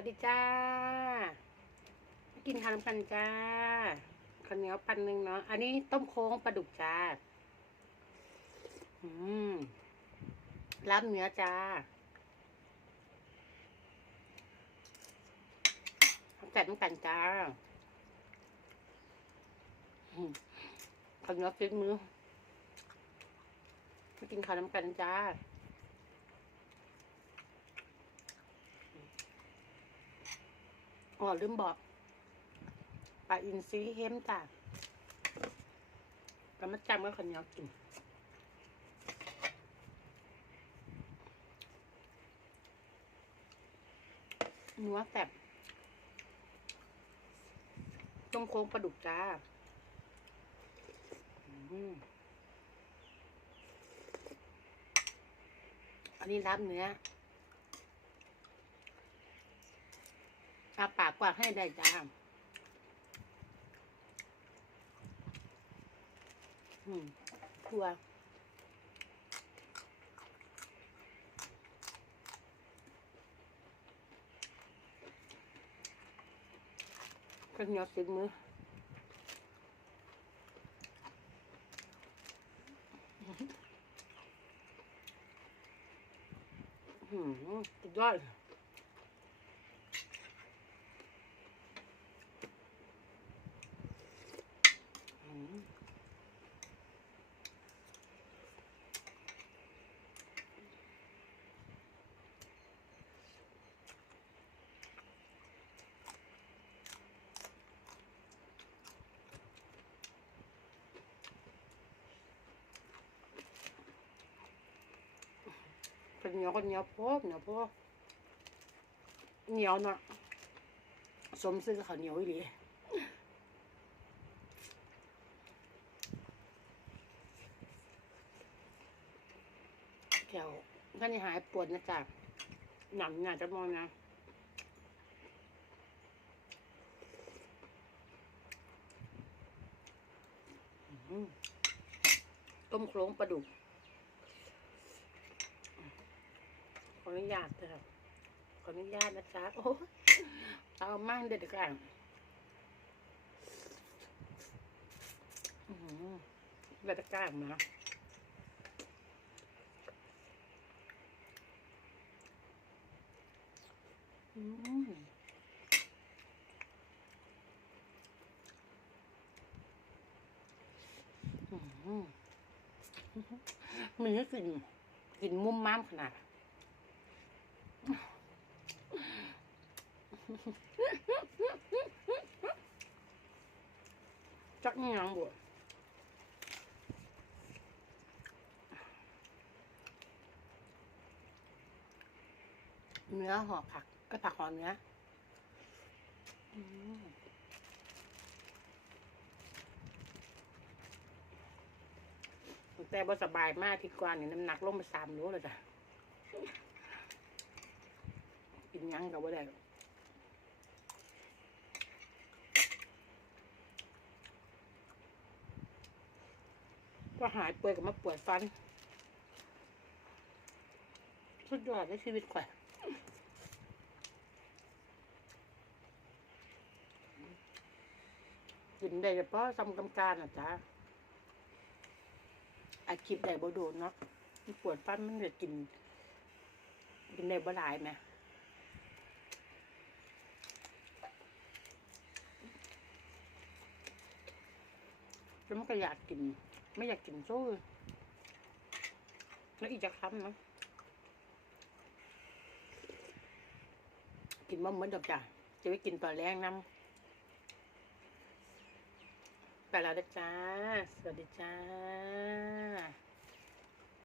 วัสดีจ้า กินทานกันจ้าข้าวเหนียวปันหนึ่งเนาะ อันนี้ต้มโค้งปลาดุกจ้า อืมลาบเนื้อจ้าจัดน้ำกันจ้าข้าวเหนียวติดมือ กินข้าวน้ำกันจ้า อ๋อลืมบอกปลาอินทรีเฮมจ้ะก็มาจำก็คนเหนียวกินเนื้อแซ่บต้มโค้งปลาดุกจ้าอันนี้รับเนื้อ อาปากกว่าให้ได้จ้าอืมครัวก็เหนียวติดมืออืมยอด อืม เป็นเหนียวก็เหนียวพกเหนียวพกเหนียวเนาะสมซื้อข้าวเหนียวอีหลีแถวท่านหายปวดนะจ๊ะหนังหนาจะมองนะต้มโครงปลาดุก ข ออนุญาตจ้ะขออนุญาตนะจ๊ะโอ้เอามั่งเด็ดกันอืมเด็ดกันนะอืมมันก็กลิ่นกลิ่นมุมม้ามขนาด จักนี่ยังบวเนื้อห่อผักก็ผักห่อเนื้อแต่บ่สบายมากที่กว่านี่น้ำหนักลงไปสามโลเลยจ้ะ กินยังกับว่าได้หรก็หายป่วยกับมาปวดฟัน สุดยอดในชีวิตข่อยกินได้เฉพาะทำกำการอะจ้าอาคิปได้บ่โดนเนาะปวดฟันมันจะกิน กินได้บ่หลายไหม แล้วมันก็อยากกิน ไม่อยากกินโซ่แล้วอีกจะคำเนาะกินบ่เหมือนดอกจ้ะจะไปกินตอนแรงน้ำไปแล้วนะจ้า สวัสดีจ้า